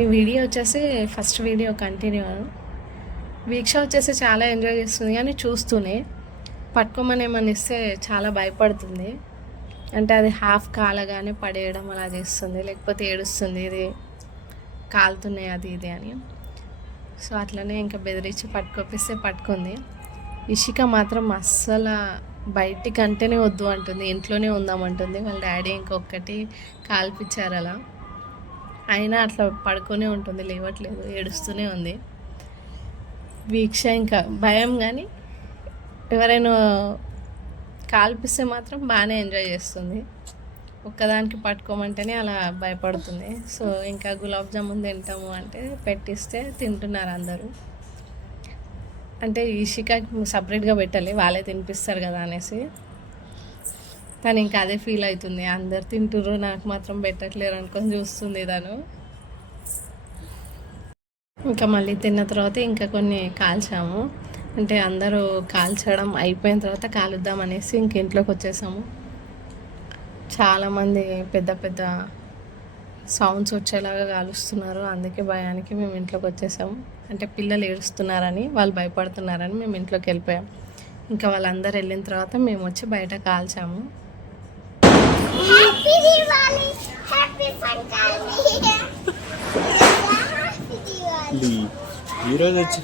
ఈ వీడియో వచ్చేసి first video continue. వీక్ష వచ్చేసి చాలా ఎంజాయ్ చేస్తుంది, కానీ చూస్తూనే పట్టుకోమని ఏమని ఇస్తే చాలా భయపడుతుంది. అంటే అది హాఫ్ కాలగానే పడేయడం అలా చేస్తుంది, లేకపోతే ఏడుస్తుంది ఇది కాలుతున్నాయి అది ఇది అని. సో అట్లనే ఇంకా బెదిరించి పట్టుకోపిస్తే పట్టుకుంది. ఇషిక మాత్రం అస్సలు బయటికంటేనే వద్దు అంటుంది, ఇంట్లోనే ఉందామంటుంది. వాళ్ళ డాడీ ఇంకొకటి కాల్పించారు అలా, అయినా అట్లా పడుకొని ఉంటుంది, లేవట్లేదు, ఏడుస్తూనే ఉంది. వీక్ష ఇంకా భయం, కానీ ఎవరైనా కాల్పిస్తే మాత్రం బాగానే ఎంజాయ్ చేస్తుంది. ఒక్కదానికి పట్టుకోమంటేనే అలా భయపడుతుంది. సో ఇంకా గులాబ్ జామున్ తింటాము అంటే పెట్టిస్తే తింటున్నారు అందరూ. అంటే ఇషికాకి సపరేట్గా పెట్టాలి, వాళ్ళే తినిపిస్తారు కదా అనేసి తను ఇంకా అదే ఫీల్ అవుతుంది. అందరు తింటుర్రు, నాకు మాత్రం పెట్టట్లేరు అనుకొని చూస్తుంది తను. ఇంకా మళ్ళీ తిన్న తర్వాత ఇంకా కొన్ని కాల్చాము. అంటే అందరూ కాల్చడం అయిపోయిన తర్వాత కాలుద్దాం అనేసి ఇంక ఇంట్లోకి వచ్చేసాము. చాలామంది పెద్ద పెద్ద సౌండ్స్ వచ్చేలాగా కాలుస్తున్నారు, అందుకే భయానికి మేము ఇంట్లోకి వచ్చేసాము. అంటే పిల్లలు ఏడుస్తున్నారని, వాళ్ళు భయపడుతున్నారని మేము ఇంట్లోకి వెళ్ళిపోయాం. ఇంకా వాళ్ళందరూ వెళ్ళిన తర్వాత మేము వచ్చి బయట కాల్చాము. ఈరోజు వచ్చి